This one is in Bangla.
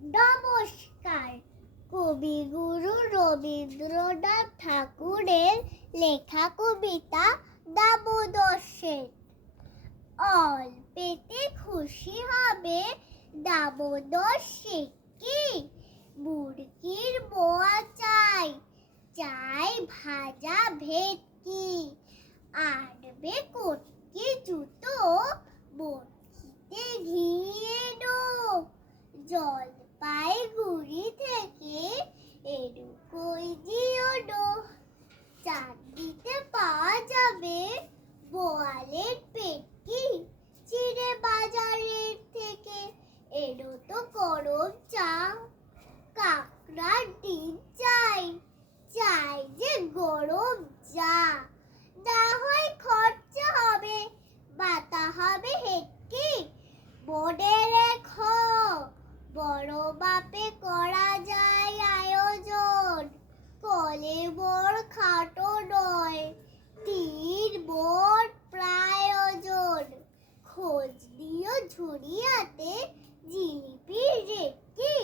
নমস্কার। কবিগুরু রবীন্দ্রনাথ ঠাকুরের লেখা কবিতা দামোদর সেন। অল্পেতে খুশি হবে দামোদর শেঠ কি? মুরগির মোয়া চাই, চাই ভাজা ভেটকি। আনবে কটকি জুতো, বড়শিতে ঘি এনো। জলপাইগুড়ি থেকে এনো কইজি ওনো। চাঁদনিতে পাওয়া যাবে বোয়ালের পেটকি। চিড়ে বাজারের থেকে এনো তো গরম চা। কাঁকড়ার ডিম চাই, চাই যে গরম চা। না হয় খরচা হবে, বাতা হবে হেটকি। মনে রেখো, বড় মাপে করা যায় আয়োজন। কলেবর খাটো নয়, 3 মণ প্রয়োজন। খোঁজ নিও ঝুড়িয়াতে জিলিপির রেটকি।